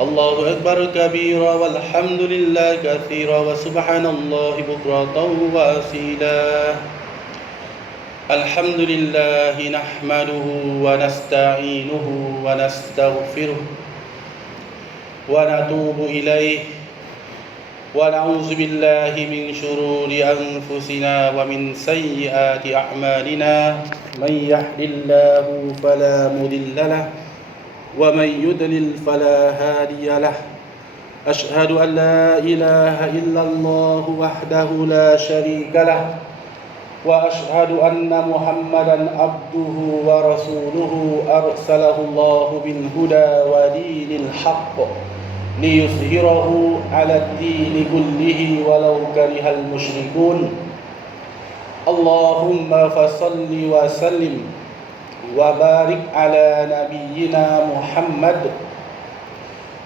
الله أكبر كبيرا والحمد لله كثيرا وسبحان الله بكرة وأصيلا. الحمد لله نحمده ونستعينه ونستغفره ونتوب إليه. ونعوذ بالله من شرور أنفسنا ومن سيئات أعمالنا. من يهد الله فلا مضل له ومن يضلل فلا هادي له. أشهد أن لا إله إلا الله وحده لا شريك له. وأشهد أن محمدا عبده ورسوله أرسله الله بالهدى ودين الحق ليظهره على الدين كله ولو كره المشركون. اللهم فصل وسلم وبارك على نبينا محمد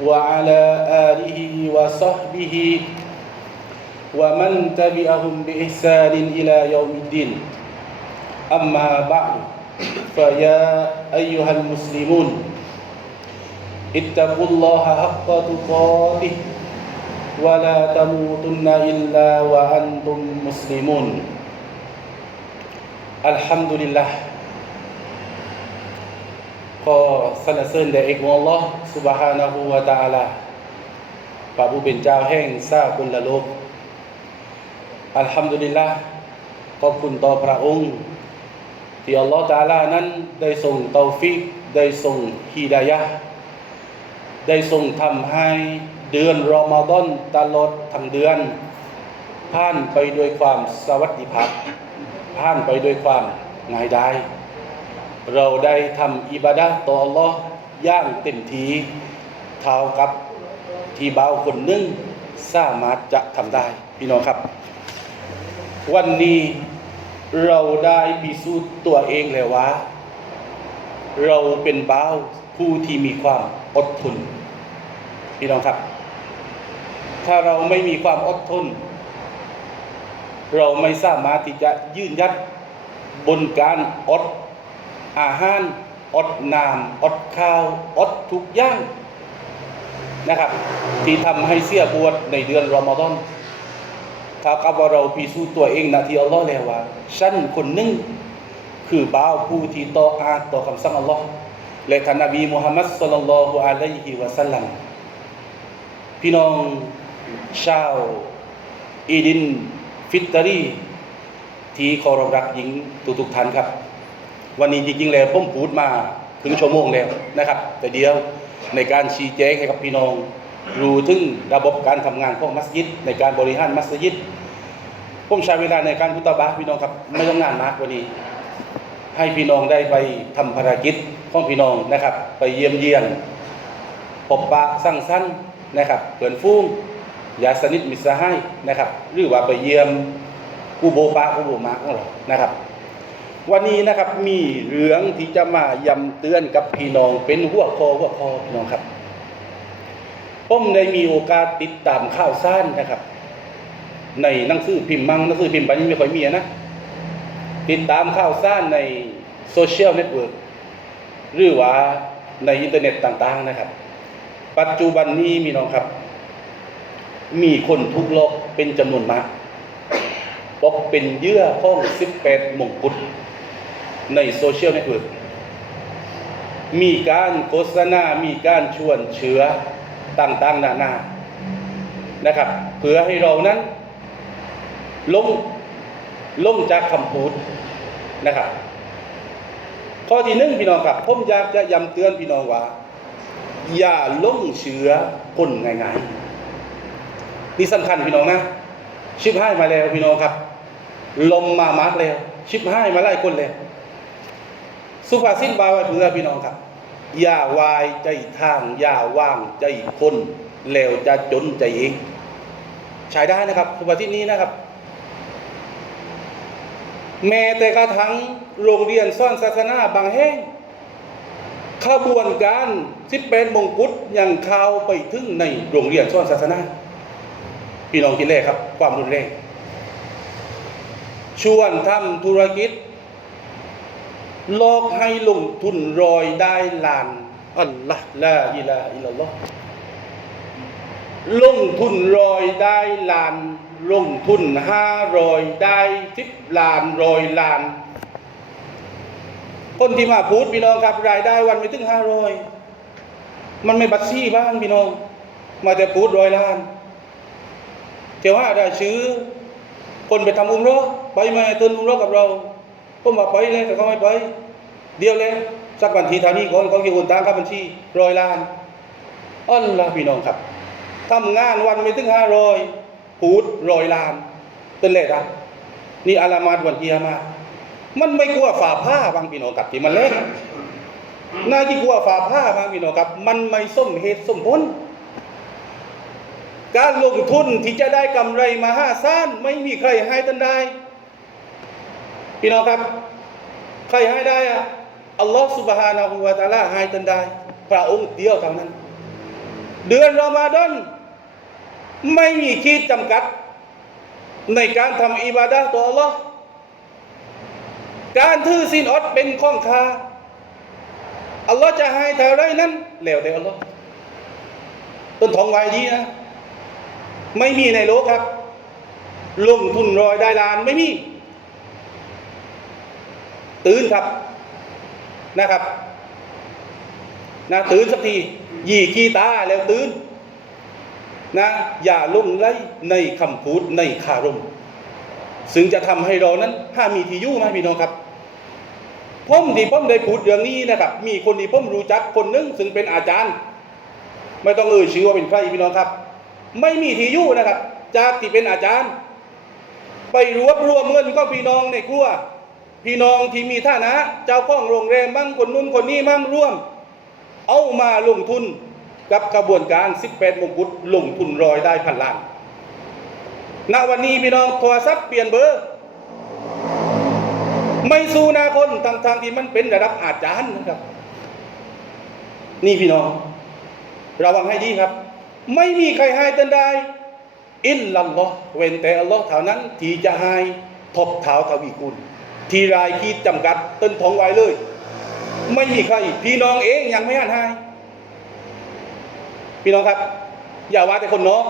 وعلى آله وصحبه ومن تبعهم بإحسان إلى يوم الدين. أما بعد فيا أيها المسلمون اتقوا الله حق تقاته ولا تموتن إلا وأنتم مسلمون. الحمد لله. ก็สรรเสริญแด่เอกของอัลลอฮ์สุบฮานะฮูวะตะอาลาพระผู้เป็นเจ้าแห่งซากุลละโลก อัลฮัมดุลิลละขอบคุณต่อพระองค์ ที่อัลลอฮ์ตะอาลานั้นได้ทรงเตาฟิก ได้ทรงฮิดายะได้ทรงทำให้เดือนรอมฎอนตลอดทั้งเดือน ผ่านไปด้วยความสวัสดิภาพผ่านไปด้วยความง่ายดาย เราได้ทำอิบาดะต่อ Allah อย่างเต็มทีเท่ากับที่บ่าคนหนึ่งสามารถจะทำได้ พี่น้องครับ วันนี้เราได้พิสูจน์ตัวเองแล้วว่า เราเป็นเบาผู้ที่มีความอดทน พี่น้องครับ ถ้าเราไม่มีความอดทน เราไม่สามารถที่จะยืนยัดบนการอด อาหาร อดน้ำอดข้าว อดทุกอย่างนะครับ ที่ทำให้เสียบวชในเดือนรอมฎอนถ้ากับว่าเราพิสูจน์ตัวเองนะที่อัลลอฮ์แล้วว่าฉันคนหนึ่งคือบ่าวผู้ที่ต่ออาต่อคำสั่งอัลลอฮ์และท่านนบีมุฮัมมัดสุลลัลลอฮุอะลัยฮิวะสัลลัมพี่น้องชาวอีดิน ฟิตรีที่เคารพรักหญิงทุกๆท่านครับ วันนี้จริงๆแล้วผมพูดมาถึงชั่วโมงแล้วนะครับ แต่เดียวในการชี้แจงให้กับพี่น้องรู้ถึงระบบการทำงานของมัสยิด ในการบริหารมัสยิดผมใช้เวลาในการพุตบะพี่น้องครับไม่ต้องนานมากกว่านี้ ให้พี่น้องได้ไปทำภารกิจของพี่น้องนะครับ ไปเยี่ยมเยียนพบปะสั่งสั้นนะครับเพื่อฟูงญาสนิทมิสหายนะครับ หรือว่าไปเยี่ยมกูโบปากูโบมาของเรานะครับ วันนี้นะครับมีเรื่องที่จะมายำเตือนกับพี่น้องเป็นหัวคอหัวคอพี่น้องครับผมได้มีโอกาสติดตามข่าวสารนะครับ ในหนังสือพิมพ์มังหนังสือพิมพ์ปัจจุบันไม่ค่อยมีนะติดตามข่าวสารในโซเชียลเน็ตเวิร์กหรือว่าในอินเทอร์เน็ตต่างๆนะครับ ปัจจุบันนี้มีน้องครับ มีคนทุกโลกเป็นจำนวนมากพบเป็นเยื่อห้อง 18 มงกุฎ ในโซเชียลเน็ตเวิร์กมีการโฆษณา มีการชวนเชื้อต่างๆ นานา นะครับ เพื่อให้เรานั้นลงลงจากคำพูดนะครับ ข้อที่หนึ่งพี่น้องครับ ผมอยากจะย้ำเตือนพี่น้องว่า อย่าลงเชื้อคนง่ายๆนี่สำคัญพี่น้องนะ ชิบให้มาแล้วพี่น้องครับ ลมมามาร์กแล้ว ชิบให้มาไล่คนแล้ว สุภาษิตบาไว้เพื่อพี่น้องครับ อย่าวายใจทาง อย่าว่างใจคนแล้วจะจนใจเองใช้ได้นะครับ สุภาษิตนี้นะครับ แม้แต่กระทั่งโรงเรียนซ่อนศาสนาบางแห่งขบวนการสิบเป็นมงกุฎยังข้าวไปถึงในโรงเรียนซ่อนศาสนาพี่น้องคิดเลยครับ ความรุนแรงชวนทำธุรกิจ หลอกให้ลงทุนรอยได้ลานอัลละลาอิลาอิลลัลลอฮ์ลงทุนรอยได้ลาน ลงทุนห้ารอยได้สิบล้านรอยล้าน คนที่มาพูดพี่น้องครับรายได้วันไม่ถึงห้ารอยมันไม่บัตรซี่บ้านพี่น้อง มาแต่พูดรอยล้านเจ้าว่าได้ชื่อคนไปทำอุ้มรอไปไหมาตื่นอุ้มรอกับเรา ผมว่าไปเลยแต่เขาไม่ไป เดียวเลยสักบัญชีเท่านี้ก่อนเขาจะโอนตังค่าบัญชีร้อยล้านอัลละพี่น้องครับทำงานวันไม่ถึงห้าร้อยพูดร้อยล้านเป็นเลยครับนี่อาลามาดวันเกียมามันไม่กลัวฝ่าผ้าบางพี่น้องกับที่มันเล่นน่าที่กลัวฝ่าผ้าบางพี่น้องครับ มันไม่สมเหตุสมผลการลงทุนที่จะได้กำไรมาห้าซ่านไม่มีใครให้ตันได้ พี่น้องครับ ใครให้ได้อะอัลลอฮฺสุบฮานาหูวาตาลาให้ตันได้พระองค์เดียวเท่านั้น เดือนรอมฎอนไม่มีขีดจำกัด ในการทำอิบาดะต่ออัลลอฮ์การถือศีลอดเป็นข้องคาอัลลอฮ์จะให้เท่าไรนั้นแล้วแต่อัลลอฮ์ต้นทองไว้ดีนะ ไม่มีในโลกครับ ลงทุนรอยได้ล้านไม่มี ตื่นครับนะครับนะตื่นสักทีหยี่ขี้ตาแล้วตื่นนะอย่าลงไหลในคำพูดในคารมซึ่งจะทำให้เรานั้นถ้ามีที่ยู่ไหมพี่น้องครับผมที่ผมได้พูดเรื่องนี้นะครับ มีคนที่ผมรู้จักคนหนึงซึ่งเป็นอาจารย์ ไม่ต้องเอ่ยชื่อว่าเป็นใครพี่น้องครับ ไม่มีที่ยู่นะครับ จากที่เป็นอาจารย์ ไปรวบรวมเงินก็พี่น้องในครัว พี่น้องที่มีฐานะ เจ้าของโรงแรมมั่งคนนู้นคนนี้มั่งร่วม เอามาลงทุนกับกระบวนการ 18 มงกุฎลงทุนรอยได้พันล้าน ณ วันนี้พี่น้องโทรศัพท์เปลี่ยนเบอร์ ไม่สู้นาคนทางทางๆที่มันเป็นระดับอาจารย์นะครับ นี่พี่น้อง ระวังให้ดีครับ ไม่มีใครให้ตันได้ อิลลัลลอฮ์เว้นแต่อัลลอฮ์เท่านั้น ที่จะให้ทบเท้าทวีกุล ที่รายขีดจำกัดต้นทองไว้เลย ไม่มีใครพี่น้องเองยังไม่ให้ให้พี่น้องครับ อย่าว่าแต่คนนอก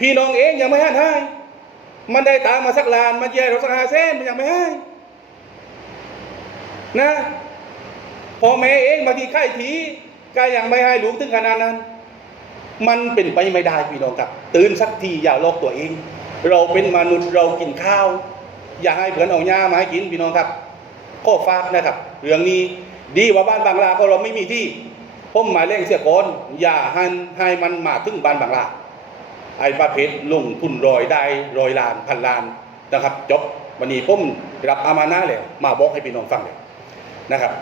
พี่น้องเองยังไม่ให้ให้มันได้ตามมาสักลานมาเจรเราสักหาเส้นมันยังไม่ให้นะพ่อแม่เองบางทีไข้ทีก็ยังไม่ให้ลูกถึงขนาดนั้น มันเป็นไปไม่ได้พี่น้องครับ ตื่นสักทีอย่าลอกตัวเอง เราเป็นมนุษย์เรากินข้าว อย่าให้เพื่อนเอาหญ้ามาให้กินพี่น้องครับข้อฝากนะครับเรื่องนี้ดีว่าบ้านบางลาก็เราไม่มีที่ผมหมายเลขเสียก่อนอย่าให้ให้มันมาถึงบ้านบางลาไอ้ประเภทลงทุนรอยได้รอยล้านพันล้านนะครับ จบวันนี้ผมรับอามานะเลยมาบอกให้พี่น้องฟังเลยนะครับ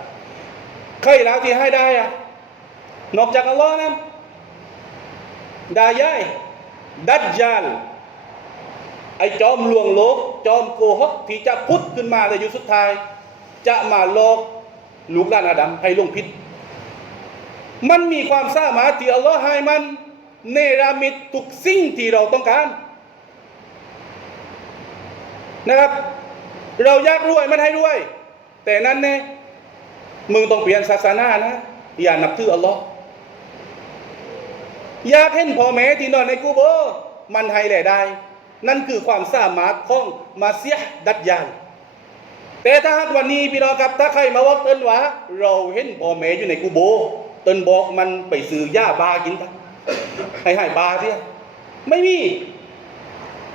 ใครแล้วที่ให้ได้อะนอกจากอัลลอฮ์นั้นดายายดัจญาล อ้จอมลวงโลก จอมโกหกที่จะพุทธขึ้นมาในยุคสุดท้าย จะมาหลอกลูกหลานอาดัมให้ลงพิษ มันมีความสามารถที่อัลลอฮ์ให้มันเนรมิตทุกสิ่งที่เราต้องการ นะครับ เราอยากรวยมันให้รวย แต่นั้นเนี่ยมึงต้องเปลี่ยนศาสนานะ อย่านับถืออัลลอฮ์อยากเห็นพ่อแม่ที่นอนในกูโบ มันให้แหล่ได้ นั่นคือความสามารถของมาเสียดัดยานแต่ถ้าหากวันนี้พี่น้องครับ ถ้าใครมาว่าเติ้นว่า เราเห็นพ่อแม่อยู่ในกูโบ เติ้นบอกมันไปซื้อยาบากินปะให้ให้บาเสียไม่มี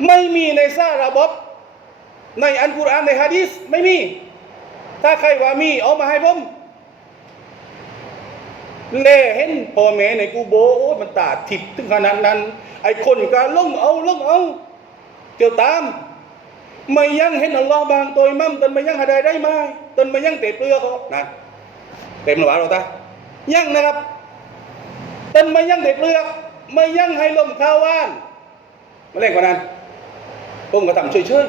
ไม่มีในซาระบบ ในอันกุรอานในฮะดีษไม่มี ถ้าใครว่ามีเอามาให้ผมเล่เห็นพ่อแม่ในกูโบโอ้ยมันตาทิพย์ถึงขนาดนั้น ไอ้คนก็ลงเอาลงเอา เกี่ยวตาม ไม่ยั่งเห็นอัลลอฮ์บางตัวมั่มตนไม่ยั่งหาได้ได้ไหมตนไม่ยั่งเตะเปลือกเขานั่นเต็มหรือเปล่าเราตายั่งนะครับตนไม่ยั่งเตะเปลือกไม่ยั่งให้ลมข้าวว่านมาเล่นกว่านั้นผมก็ทำช่วย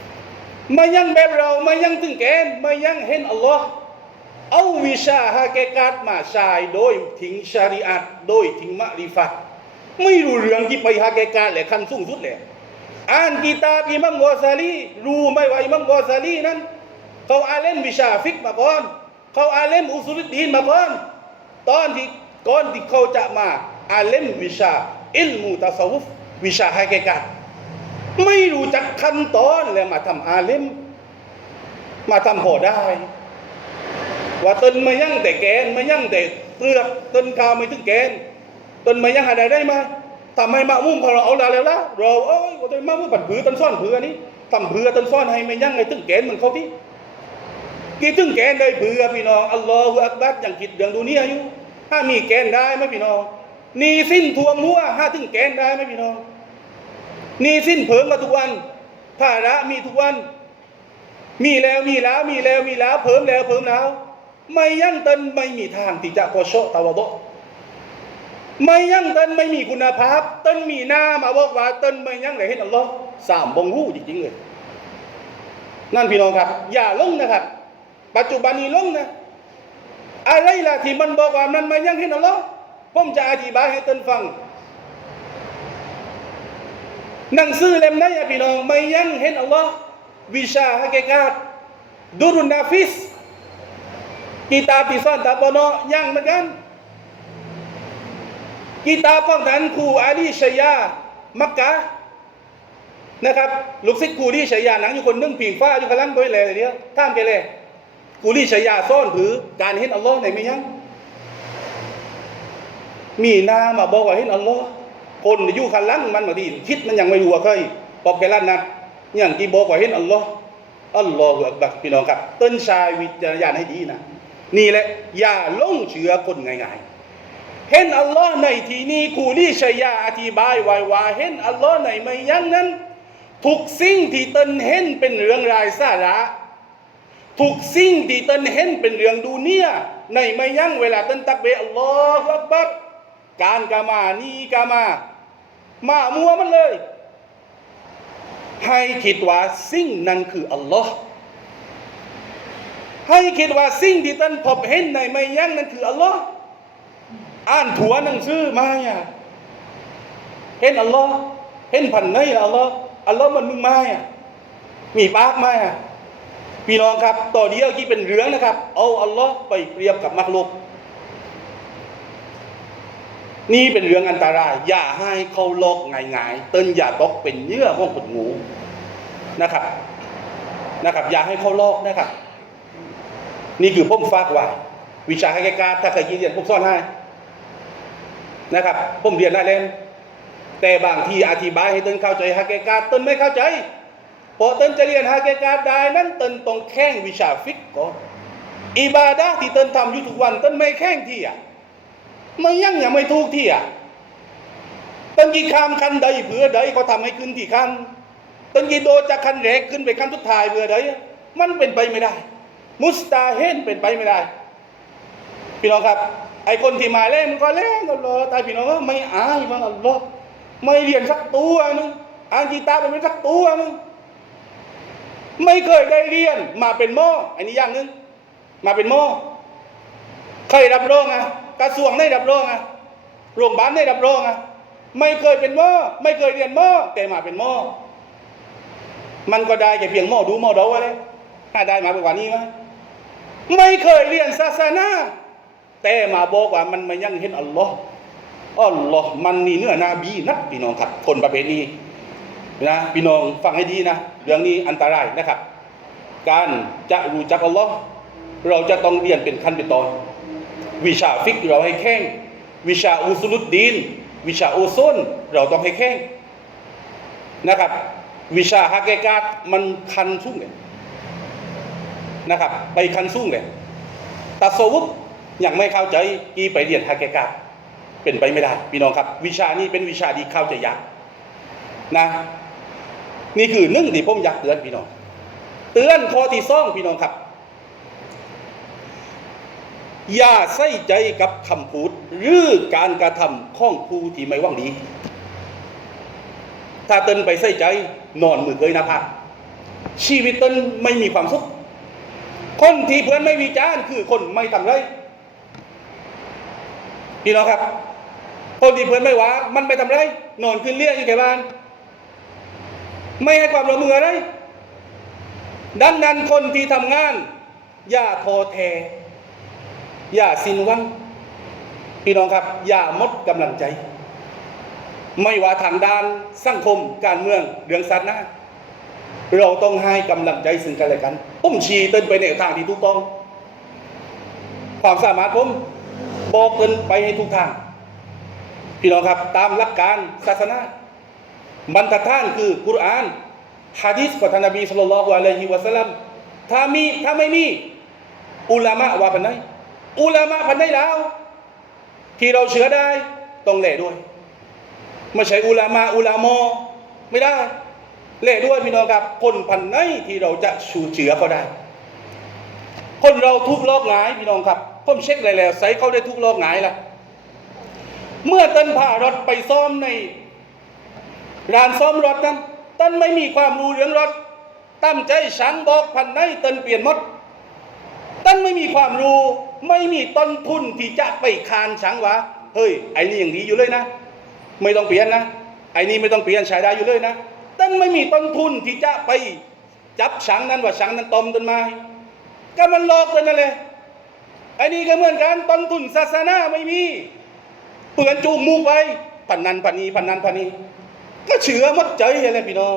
ๆมายังแบบเราไมายังถึงแกนไมายังเห็นอัลลอฮ์เอาวิชาฮาเกกาตมาใช้โดยทิ้งชาริอัตโดยทิ้งมะริฟะห์ ไม่รู้เรื่องที่ไปฮาเกกาตแหละขั้นสูงสุดเลยอ่านกีตาบอิมัมวาซาลีรู้ไหมว่าอิมัมวาซาลีนั้นเขาอาเลมวิชาฟิกมาก่อนเขาอาเลมอุสุลดีนมาก่อนตอนที่ก่อนที่เขาจะมาอาเลมวิชาอิลมูตะซาวุฟวิชาฮากกาไม่รู้จักขั้นตอนเลยมาทำอาเลมมาทำพอได้ ว่าตนมายั่งแต่แกนมายั่งแต่เปลือกตนข้าวไม่ถึงแกน ตนมายั่งอะไรได้ไหมทำให้มะมุ่งของเราเอาละแล้วละเราเอ้ยว่าตนมะมุ่งผัดผือตนซ่อนผืออันนี้ทำผือตนซ่อนให้ไม่ยั่งไงถึงแกนเหมือนเขาที่กี่ถึงแกนได้ผือพี่น้องอัลลอฮฺอักบัดอย่างคิดเรื่องดูนี่ยอยู่ถ้ามีแกนได้ไหมพี่น้องนี่สิ้นทวงมัวถ้าถึงแกนได้ไหมพี่น้องนี่สิ้นเผิงมาทุกวันภาระมีทุกวัน มีแล้วมีแล้วมีแล้วมีแล้วเพิ่มแล้วเพิ่มแล้ว ไม่ยั่งเต้นไม่มีทางที่จะกอโชตาวะโบ ไม่ยั่งเต้นไม่มีคุณภาพ เต้นมีหน้ามาบอกว่าเต้นไม่ยั่งเลยเห็นอัลลอฮ์สามบงหูจริงๆเลยนั่นพี่น้องครับ อย่าลงนะครับ ปัจจุบันนี้ลงนะอะไรล่ะที่มันบอกว่ามันไม่ยั่งเห็นอัลลอฮ์ผมจะอธิบายให้เต้นฟังหนังสือเล่มนั้นอะพี่น้องไม่ยั่งเห็นอัลลอฮ์วิชาฮะเกกาตดูรุนนาฟิสกีตาบที่ซ่อนตาปนอยั่งเหมือนกัน กีตาบของท่านครูอาลีชยา มักกะนะครับ ลูกศิษย์ครูลีชยาหนังอยู่คนนึ่งผิงฟ้าอยู่กำลังด้วยเลยเดียท่ามไปเลยครูลีชยาซ่อนผือการเห็นอัลลอฮ์ในไม่ยังมีนามาบอกว่าเห็นอัลลอฮ์คนอยู่ขันหลังมันมาดีคิดมันยังไม่รู้ว่าเคยบอกแกลั่นนัดอย่างที่บอกว่าเห็นอัลลอฮ์อัลลอฮฺอักบัรพี่น้องครับ ต้นชายวิจารณญาณให้ดีนะ นี่แหละ อย่าลงเชื่อคนง่ายๆ เห็นอัลลอฮ์ในที่นี้ครูลี่ชยาอธิบายไว้ว่าเห็นอัลลอฮ์ในไม่ยั้งนั้น ทุกสิ่งที่ตนเห็นเป็นเรื่องรายสาระทุกสิ่งที่ตนเห็นเป็นเรื่องดูเนียในไม่ยั้งเวลาตนตักเบอัลลอฮฺอักบัรการกามานี่กามา มามัวมันเลย ให้คิดว่าสิ่งนั้นคืออัลลอฮ์ให้คิดว่าสิ่งที่ท่านพบเห็นในไม่ยั้งนั้นคืออัลลอฮ์ อ่านถัวหนังสือมาอะเห็นอัลลอฮ์เห็นพันในอัลลอฮ์อัลลอฮ์มันมึงมาอะมีปากมาอะพี่น้องครับต่อเดียวที่เป็นเรื่องนะครับ เอาอัลลอฮ์ไปเปรียบกับมักลุกนี่เป็นเรื่องอันตราย อย่าให้เขาลอกง่ายๆเต้นอย่าตกเป็นเยื่อของคนงูนะครับ นะครับ อย่าให้เขาลอกนะครับ นี่คือผมฝากไว้วิชาให้แกการถ้าเคยเรียนผมสอนให้ นะครับผมเรียนได้แล้วแต่บางทีอธิบายให้เต้นเข้าใจฮาเกกาเต้นไม่เข้าใจพอเต้นจะเรียนฮาเกกาได้นั้นเต้นต้องแข่งวิชาฟิกก่อนอิบาดะที่เต้นทำอยู่ทุกวันเต้นไม่แข่งที่อะไม่ยังยังไม่ถูกที่อะตั้งกี่คำคันใดเผื่อใดเขาทำให้ขึ้นที่คันตั้งกี่โดจากคันแรกขึ้นไปคันสุดท้ายเผื่อใดมันเป็นไปไม่ได้ มุสตาเฮนเป็นไปไม่ได้ พี่น้องครับ ไอคนที่มาเล่นมันก็เล่นก็รอแต่พี่น้องไม่อายบ้างอัลลอฮ์ไม่เรียนสักตัวหนึงอ่านกีตาร์ไปเป็นสักตัวหนึงไม่เคยได้เรียนมาเป็นหม้ออันนี้อย่างหนึงมาเป็นหม้อเคยรับรองอะกระทรวงได้รับรองอะโรงพยาบาลได้รับรองอะไม่เคยเป็นหม้อไม่เคยเรียนหม้อแต่มาเป็นหม้อมันก็ได้แค่เพียงหม้อดูหม้อเดาอะไรถ้ได้มาไปกว่านี้ไหมไม่เคยเรียนศาสนา แต่มาบอกว่ามันไม่ยังเห็นอัลลอฮ์อัลลอฮ์มันนี่เนื้อนาบีนักพี่น้องครับ คนประเภทนี้นะพี่น้องฟังให้ดีนะเรื่องนี้อันตรายนะครับ การจะรู้จักอัลลอฮ์เราจะต้องเรียนเป็นขั้นเป็นตอน วิชาฟิกเราให้แข้งวิชาอุสุลุดดีนวิชาอโซนเราต้องให้แข้งนะครับ วิชาฮากเกกาตมันคันสุ่งเลยนะครับ ไปคันสุ่งเลยตัดโซวุบ ยังไม่เข้าใจกีไปเรียนฮากเกกาเป็นไปไม่ได้ พี่น้องครับ วิชานี้เป็นวิชาที่เข้าใจยากนะ นี่คือหนึ่งที่ผมอยากเตือนพี่น้อง เตือนข้อที่สองพี่น้องครับ อย่าใส่ใจกับคำพูด หรือการกระทำของผู้ที่ไม่หวังดี ถ้าเตินไปใส่ใจนอนมือเคยนาผากชีวิตเตินไม่มีความสุขคนที่เพื่อนไม่วิจารณ์คือคนไม่ทำไร พี่น้องครับคนที่เพื่อนไม่ว่ามันไม่ทำไร นอนขึ้นเลี้ยงอยู่แก่บ้าน ไม่ให้ความร่วมมืออะไรดังนั้นคนที่ทำงาน อย่าท้อแท้อย่าสิ้นหวังพี่น้องครับ อย่าหมดกำลังใจ ไม่ว่าทางด้านสังคมการเมืองเรื่องศาสนาเราต้องให้กำลังใจซึ่งกันและกันผมชี้เต้นไปในทางที่ถูกต้องความสามารถผม บอกเต้นไปให้ทุกทางพี่น้องครับตามหลักการศาสนาบรรทัดฐานคือกุรอานฮะดีษของท่านนบีสุลต่านละฮ์อะลัยฮิวะสัลลัมถ้ามีถ้าไม่มีอุลามะว่าพันได้อุลามะพันได้แล้ว ที่เราเชื่อได้ต้องเล่ด้วยไม่ใช่อุลามะอุลามอไม่ได้เล่ด้วยพี่น้องครับคนพันไหนที่เราจะชูเชือเขาได้ คนเราทุกโลกหงายพี่น้องครับ ผมเช็คเลยแล้วใส่เขาได้ทุกโลกหงายละเมื่อเต้นพารถไปซ่อมในร้านซ่อมรถนั้นเต้นไม่มีความรู้เรื่องรถตั้มใจฉันบอกพันไหนเต้นเปลี่ยนมดตั้นไม่มีความรู้ไม่มีต้นทุนที่จะไปคานช้างวะเฮ้ยไอ้นี่อย่างดีอยู่เลยนะ ไม่ต้องเปลี่ยนนะไอ้นี่ไม่ต้องเปลี่ยนใช้ได้อยู่เลยนะตั้นไม่มีต้นทุนที่จะไปจับช้างนั้นว่าช้างนั้นตอมต้นไม้ก็มันหลอกกันนั่นเลย อ้นี่ก็เหมือนกันต้นทุนศาสนาไม่มีเปือนจูงมูกไปพันนันพันนีพันนันพันนีก็เชื่อมัดใจอะไรพี่น้อง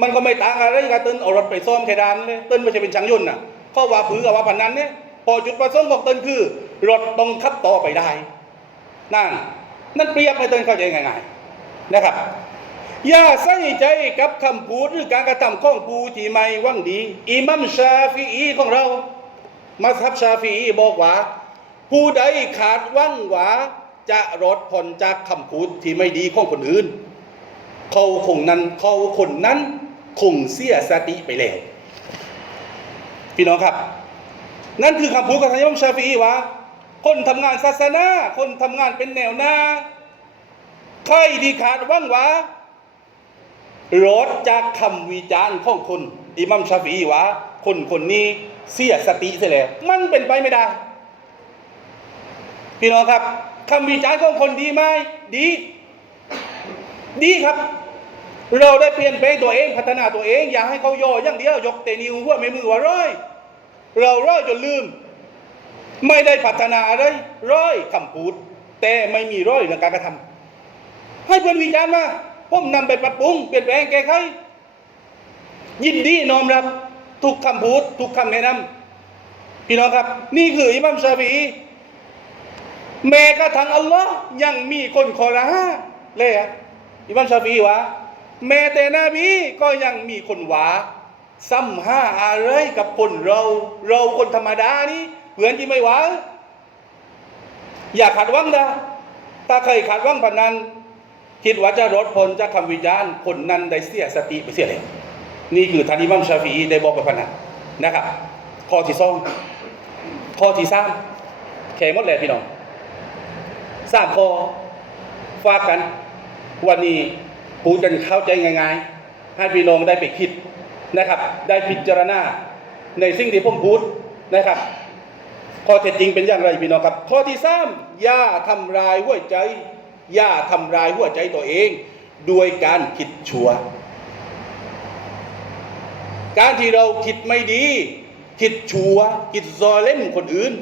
มันก็ไม่ต่างอะไรกับต้นเอารถไปซ่อมแค่ดานเลยต้นไม่ใช่เป็นช้างยนต์น่ะข้อว่าผือกับว่าพันนันเนี่ยพอจุดประสงค์ของตนคือรถต้องขับต่อไปได้ นั่น นั่นเปรียบให้ตนเข้าใจง่ายๆนะครับอย่าใส่ใจกับคำพูดหรือการกระทำของผู้ที่ไม่หวังดีอิมัมชาฟีอีของเรา มัสฮับชาฟีบอกว่า ผู้ใดขาดหวังหวาจะรอดพ้นจากคำพูดที่ไม่ดีของคนอื่น เขาคงนั้นเขาคนนั้นคงเสียสติไปแล้วพี่น้องครับ นั่นคือคำพูดของท่านอิหมัมชาฟีว่า คนทำงานศาสนา คนทำงานเป็นแนวหน้าใครที่ขาดว่างหวารอดจากคำวิจารณ์ของคน อิมัมชาฟีอีว่าคนคนนี้เสียสติเสียแล้ว มันเป็นไปไม่ได้ พี่น้องครับคำวิจารณ์ของคนดีไหมดี ดีครับ เราได้เปลี่ยนแปลงตัวเองพัฒนาตัวเอง อย่าให้เขาย่ออย่างเดียวยกเตนิวหัวไม่มือว่าร้อย เราร้อยจนลืม ไม่ได้พัฒนาอะไรร้อยคำพูด แต่ไม่มีร้อยในการกระทำให้เพื่อนวิจารณ์มาผมนำไปปรับปรุงเปลี่ยนแปลงแก้ไข ยินดีน้อมรับ ทุกคำพูด ทุกคำแนะนำพี่น้องครับ นี่คืออิหมัมชาฟีแม้กระทั่งอัลลอฮ์ยังมีคนขอละฮะเลยอะอิหมัมชาฟีว่าแม้แต่นบีก็ยังมีคนหวาซ้ำห้าอะไรกับคนเรา เราคนธรรมดานี่เหมือนที่ไม่หวาอย่าขัดวังนะถ้าใครขัดวังพนันคิดว่าจะรดพ้นจากคำวิจาณคนนั้นได้เสียสติไปเสียเลย นี่คือท่านอิมัมชาฟีได้บอกกับพนันนะครับข้อที่สองข้อที่สามแข่หมดเลยพี่น้องสามข้อฝากกัน วันนี้พูดกันเข้าใจง่าย ๆ ให้พี่น้องได้ไปคิดนะครับ ได้พิจารณาในสิ่งที่ผมพูดนะครับข้อเท็จจริงเป็นอย่างไรพี่น้องครับ ข้อที่สามอย่าทำลายหัวใจ อย่าทำลายหัวใจตัวเอง ด้วยการคิดชั่ว การที่เราคิดไม่ดี คิดชั่วคิดซอเล่มคนอื่น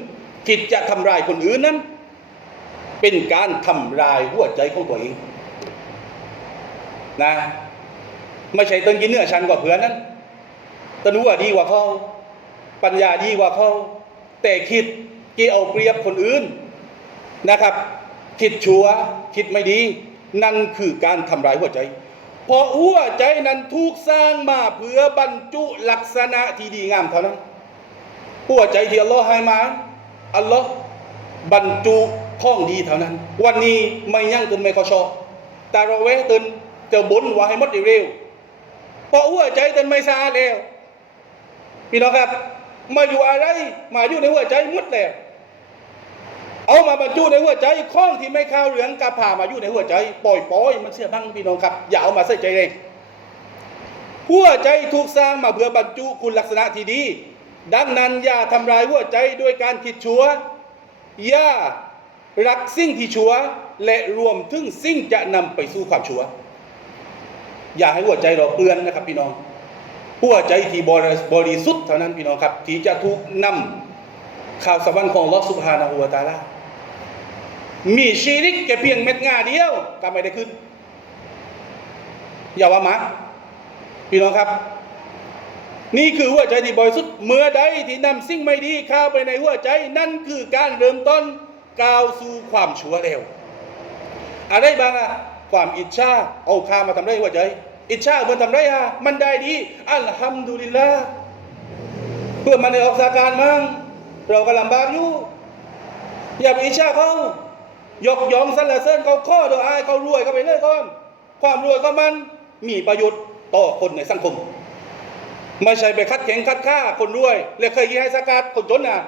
คิดจะทำลายคนอื่นนั้น เป็นการทำลายหัวใจของตัวเองนะไม่ใช่ต้นกินเนื้อชันกว่าเพื่อนนั้นต้นหัวดีกว่าเขาปัญญาดีกว่าเขาแต่คิดกี่เอาเปรียบคนอื่นนะครับ คิดชัวคิดไม่ดี นั่นคือการทำลายหัวใจ เพราะหัวใจนั้นถูกสร้างมาเพื่อบรรจุลักษณะที่ดีงามเท่านั้นหัวใจที่อัลลอฮ์ให้มาอัลลอฮ์บรรจุข้องดีเท่านั้น วันนี้ไม่ยั่งตุนไม่ขาชอแต่เราเวตุนจะบุญว่าให้หมดเร็วเพราะหัวใจตุนไม่สะอาดแล้วพี่น้องครับ มาอยู่อะไรมาอยู่ในหัวใจหมดแล้ว เอามาบรรจุในหัวใจข้องที่ไม่ข้าวเหลืองกาผ่ามาอยู่ในหัวใจปล่อยปล่อยมันเสียบ้างพี่น้องครับ อย่าเอามาใส่ใจเลยหัวใจถูกสร้างมาเพื่อบรรจุคุณลักษณะที่ดี ดังนั้นอย่าทำลายหัวใจด้วยการคิดชั่วอย่ารักสิ่งที่ชั่ว และรวมถึงสิ่งจะนำไปสู่ความชั่ว อย่าให้หัวใจเราเปื้อนนะครับพี่น้อง หัวใจที่บริบรสุทธิ์เท่านั้นพี่น้องครับ ที่จะถูกนำข่าวสวรรค์ของอัลอสุบฮานะฮูวตาลา มีชีริกแค่เพียงเม็ดงาเดียวก็ไม่ได้ขึ้น อย่าว่ามาพี่น้องครับ นี่คือหัวใจที่บริสุทธิ์เมื่อใดที่นำสิ่งไม่ดีเข้าไปในหัวใจ นั่นคือการเริ่มต้นก้าวสู่ความชั่วเร็ว อะไรบ้างอะความอิจฉาเอาข้ามาทำไรหัวใจ อิจฉาเพื่อทำไรอะมันได้ดีอัลฮัมดุลิลละเพื่อมันได้ออกสาการมั่งเราก็ลำบากอยู่อย่าไปอิจฉาเขา ยกย่องสรรเสริญเขาข้อโดยอายเขารวยเขาไปเลยก่อนความรวยก็มันมีประโยชน์ต่อคนในสังคม ไม่ใช่ไปคัดแข่งคัดฆ่าคนรวย และเคยยี่ให้สกัดคนจนน่ะ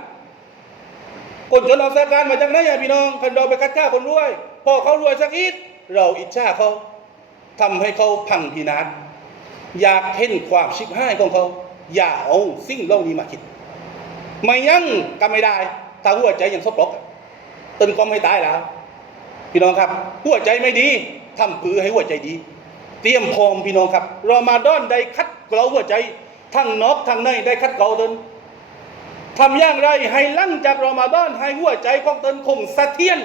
คนจนเอาสกัดมาจากไหนอะพี่น้องคันเราไปคัดฆ่าคนรวย พอเขารวยสักอีกเราอิจฉาเขาทำให้เขาพังพินาศอยากเห็นความชิบหายของเขา อย่าเอาสิ่งเหล่านี้มาคิด ไม่ยั่งก็ไม่ได้ ถ้าหัวใจยังสกปรกอะตนก็ไม่ตายแล้ว พี่น้องครับหัวใจไม่ดีทำปือให้หัวใจดี เตรียมพร้อมพี่น้องครับรอมาดอนได้คัดเกลาหัวใจ ทั้งนอกทั้งในได้คัดเกลาตนทำอย่างไรให้หลังจากรอมาดอนให้หัวใจของตนคงสะเทียน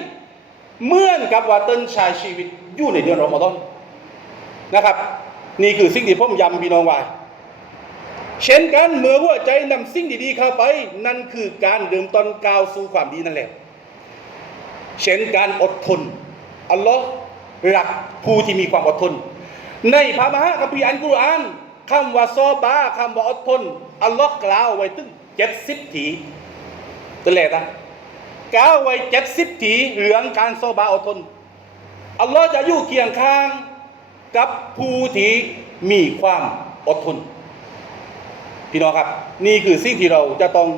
เหมือนกับว่าตนใช้ชีวิตอยู่ในเดือนรอมฎอนนะครับ นี่คือสิ่งที่ผมย้ำพี่น้องไว่าเช่นกันเมื่อหัวใจนำสิ่งดีๆเข้าไป นั่นคือการเริ่มต้นก้าวสู่ความดีนั่นแหละ เช่นการอดทนอัลลอฮ์รักผู้ที่มีความอดทน ในพระมหาคัมภีร์อันกุรอานคำว่าซอบาคำว่าอดทนอัลลอฮ์กล่าวไว้ถึงเจ็ดสิบทีตัวแรกนะกล่าวไว้เจ็ดสิบทีเรื่องการซอบาอดทนอัลลอฮ์จะอยู่เคียงข้างกับผู้ที่มีความอดทน พี่น้องครับ นี่คือสิ่งที่เราจะต้อง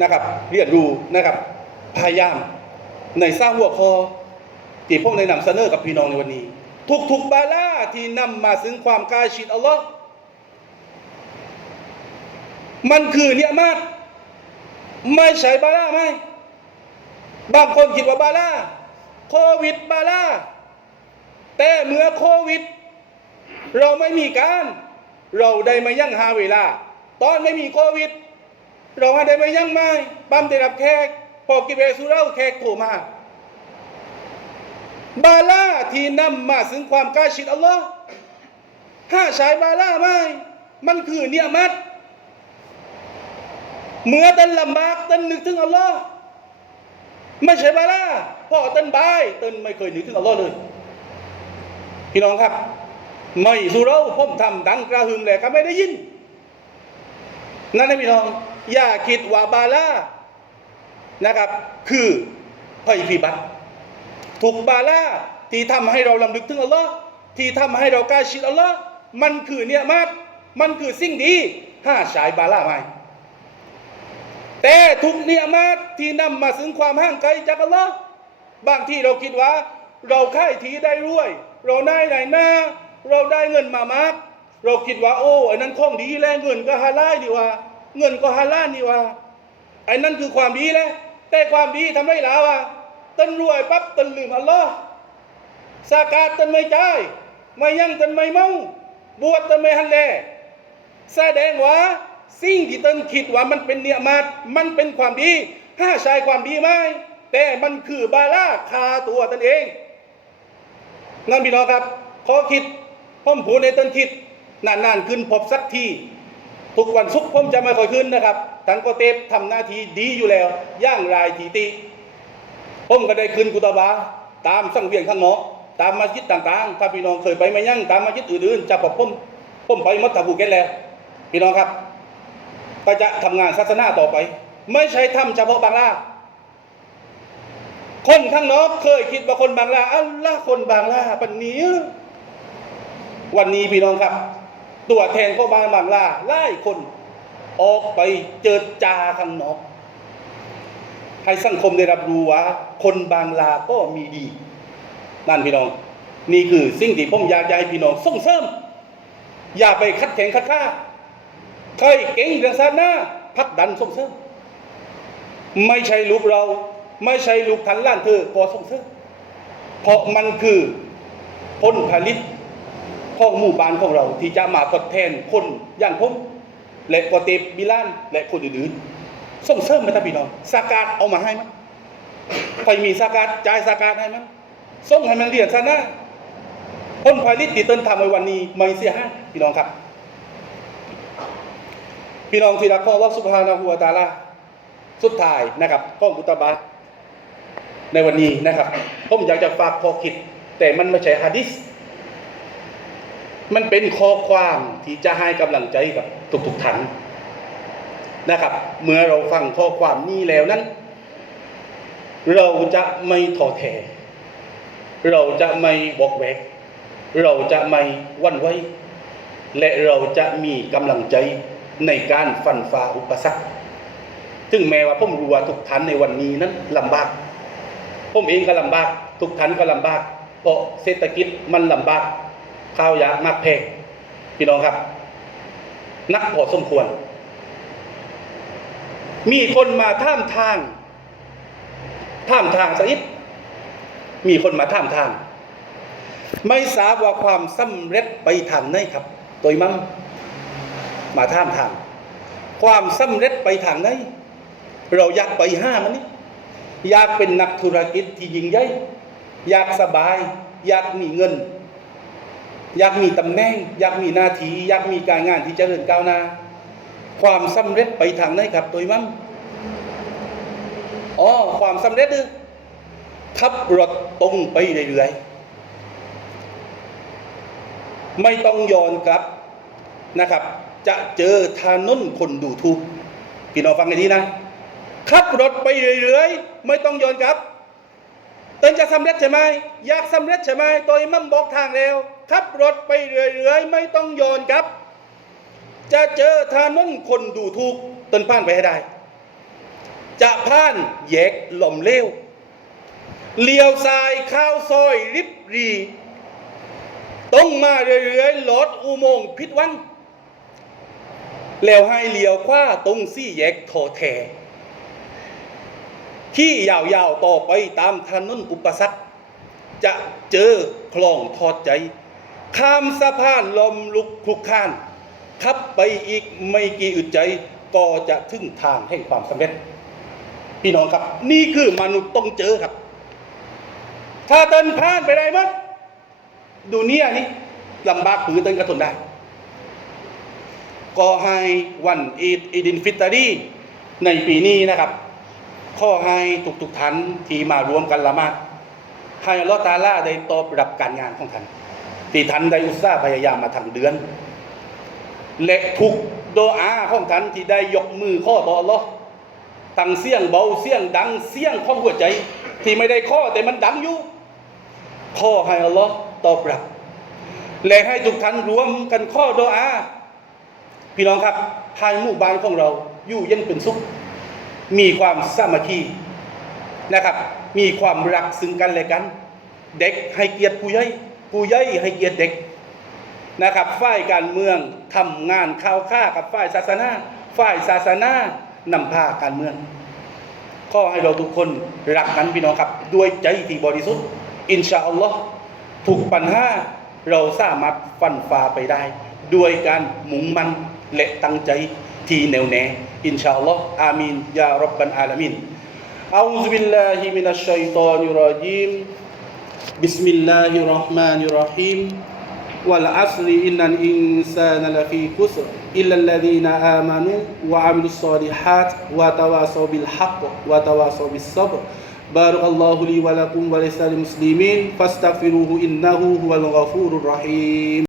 นะครับเรียนรู้นะครับพยายาม ในสร้างหัวข้อที่ผมได้นำเสนอกับพี่น้องในวันนี้ ทุกๆบาลาที่นำมาซึ่งความกล้าชิดอัลลอฮ์มันคือเนี่ยมากไม่ใช่บาลาไหมบางคนคิดว่าบาลาโควิดบาลาแต่เมื่อโควิด เราไม่มีการ เราได้มายั่งหาเวลา ตอนไม่มีโควิด เราได้มายั่งไม่ปั๊มได้รับแขก พอกิเบสุเราแขกโทรมาบาลาที่นำมาซึ่งความกล้าชิดอัลลอฮ์ถ้าใช้บาลาไม่มันคือเนียมัดเมื่อตันลำบากตันนึกถึงอัลลอฮ์ไม่ใช่บาลาพ่อตันบายตันไม่เคยนึกถึงอัลลอฮ์เลย พี่น้องครับ ไม่สุเราผมทำดังกระหึ่มแหละก็ไม่ได้ยินนั่นนะพี่น้อง อย่าคิดว่าบาลา นะครับ คือภัยพิบัติถูกบาลาที่ทำให้เราลำลึกถึงอัลลอฮ์ที่ทำให้เรากล้าชิดอัลลอฮ์มันคือเนี่ยมัดมันคือสิ่งดีห้าฉายบาลาไม่แต่ทุกเนี่ยมัดที่นำมาซึ่งความห่างไกลจากอัลลอฮ์บางที่เราคิดว่า เราค่ายทีได้รวย เราได้ไหนหน้า เราได้เงินมามาก เราคิดว่าโอ้ไอ้นั้นของดีแล้วเงินก็ฮาลาดีว่า เงินก็ฮาลาลดีว่าไอ้นั่นคือความดีแหละ แต่ความดีทำให้เราอะตันรวยปั๊บตันลืมอัลลอฮ์สากาตันไม่จ่ายไม่ยั่งตันไม่เมาบวชตันไม่ฮันแลแสดงว่าสิ่งที่ตันคิดว่ามันเป็นเนียมาตมันเป็นความดีห้าชายความดีไหมแต่มันคือบาลาคาตัวตันเองนั่นพี่น้องครับ ขอคิดผมผูในตันคิดนานๆขึ้นพบสักที ทุกวันศุกร์ผมจะไม่ค่อยขึ้นนะครับทังโกเตปทำหน้าที่ดีอยู่แล้ว ย่างรายทีติผมก็ได้ขึ้นกุตบา ตามสังเวียนข้างหมอตามมัสยิดต่างๆ ถ้าพี่น้องเคยไปไม่ยั่งตามมัสยิดอื่นๆจะพบผมผมไปมัดตะบูเก็ตแล้ว พี่น้องครับก็จะทำงานศาสนาต่อไป ไม่ใช่ทำเฉพาะบางลาคนข้างนอกเคยคิดว่าคนบางลาอัลละคนบางลาปันนี้ วันนี้พี่น้องครับ ตัวแทนของบางบางลาไล่คนออกไปเจิดจาข้างนอก ให้สังคมได้รับรู้ว่า คนบางลาก็มีดี นั่นพี่น้อง นี่คือสิ่งที่ผมอยากให้พี่น้องส่งเสริม อย่าไปคัดแข่งคัดค้าใครเก่งเรื่องศาสนาพักดันส่งเสริม ไม่ใช่ลูกเรา ไม่ใช่ลูกทันล้านเธอก็ส่งเสริมเพราะมันคือผลผลิต ของหมู่บ้านของเรา ที่จะมาทดแทนคนอย่างผมและปอเตบบิลานและคนอื่นๆส่งเสริมไหมท่านพี่น้องสากาดเอามาให้มั้ยใครมีสากาดจ่ายสากาดให้มั้ยส่งให้มันเรียนซะนะผลผลิตที่เติ้นทำในวันนี้ไม่เสียหายพี่น้องครับ พี่น้องที่รักของอัลลอฮฺสุบฮานาหูวตาลาสุดท้ายนะครับก้องบุตบะในวันนี้นะครับผมอยากจะฝากข้อคิด แต่มันไม่ใช่ฮะดิษ มันเป็นข้อความที่จะให้กำลังใจกับทุกๆท่านนะครับ เมื่อเราฟังข้อความนี้แล้วนั้น เราจะไม่ท้อแท้เราจะไม่บอกแวก เราจะไม่วันไหวและเราจะมีกำลังใจในการฟันฝ่าอุปสรรคถึงแม้ว่าผมรู้ว่าทุกท่านในวันนี้นั้นลำบาก ผมเองก็ลำบาก ทุกท่านก็ลำบาก เพราะเศรษฐกิจมันลำบาก ข้ายากมากแพงพี่น้องครับ นักพอสมควร มีคนมาท่ามทาง ท่ามทางสักนิดมีคนมาท่ามทาง ไม่ทราบว่าความสำเร็จไปทางไหนครับ ตัวมั่งมาท่ามทาง ความสำเร็จไปทางไหนเราอยากไปห้ามันนี่อยากเป็นนักธุรกิจที่ยิ่งใหญ่อยากสบาย อยากมีเงิน อยากมีตำแหน่ง อยากมีหน้าที่อยากมีการงานที่เจริญก้าวหน้า ความสำเร็จไปทางไหนครับตัวมั่งอ๋อความสำเร็จคือขับรถตรงไปเรื่อยๆไม่ต้องย้อนกลับนะครับ จะเจอทานนคนดูถูกพี่น้องฟังให้ดีนะขับรถไปเรื่อยๆไม่ต้องย้อนกลับเต้นจะสำเร็จใช่ไหมอยากสำเร็จใช่ไหมตัวมั่มบอกทางแล้ว ขับรถไปเรื่อยๆ ไม่ต้องย้อนกลับ จะเจอทานนคนดูถูกต้นผ่านไปให้ได้ จะผ่านแยกหล่อมเลวเลี้ยวซ้ายข้าวซอยริบรี ต้องมาเรื่อยๆลอดอุโมงค์พิษวังแล้วให้เลี้ยวขวาตรงสี่แยกโทแทที่ยาวๆต่อไปตามถนนอุปสรรคจะเจอคลองทอดใจ ข้ามสะพานลมลุกคลุกคลานขับไปอีกไม่กี่อึดใจก็จะถึงทางแห่งความสำเร็จ พี่น้องครับ นี่คือมนุษย์ต้องเจอครับ ถ้าเดินผ่านไปได้มั้งดูเนี่ยนี่ลำบากผือเดินกระทนได้ ก็ให้วันอีดอีดินฟิตรีในปีนี้นะครับ ข้อให้ทุกๆท่านที่มารวมกันละมาดให้ลอตาล่าได้ตอบรับการงานของท่าน ที่ท่านได้อุตส่าห์พยายามมาทั้งเดือน และทุกโดอาของท่านที่ได้ยกมือข้อต่ออัลลอฮ์ตั้งเสียงเบาเสียงดังเสียงของหัวใจ ที่ไม่ได้ข้อแต่มันดังอยู่ข้อให้อัลลอฮ์ตอบรับ และให้ทุกท่านรวมกันข้อโดอาพี่น้องครับภายหมู่บ้านของเราอยู่เย็นเป็นสุข มีความสามัคคีนะครับ มีความรักซึ่งกันและกัน เด็กให้เกียรติผู้ใหญ่ ผู้ใหญ่ให้เกียรติเด็กนะครับฝ่ายการเมืองทำงานข้าวข้ากับฝ่ายศาสนาฝ่ายศาสนานำพาการเมืองขอให้เราทุกคนรักกันพี่น้องครับ ด้วยใจที่บริสุทธิ์ อินชาอัลลอฮ์ทุกปัญหาเราสามารถฟันฝ่าไปได้ ด้วยการมุ่งมั่นและตั้งใจที่แน่วแน่อินชาอัลลอฮ์อามีนยารับบันอาลามินอาอุซบิ بسم الله الرحمن الرحيم والعصر إن الإنسان لفي كسر إلا الذين آمنوا وعملوا الصالحات وتواصوا بالحق وتواصوا بالصبر بارك الله لي ولكم وليس المسلمين فاستغفروه إنه هو الغفور الرحيم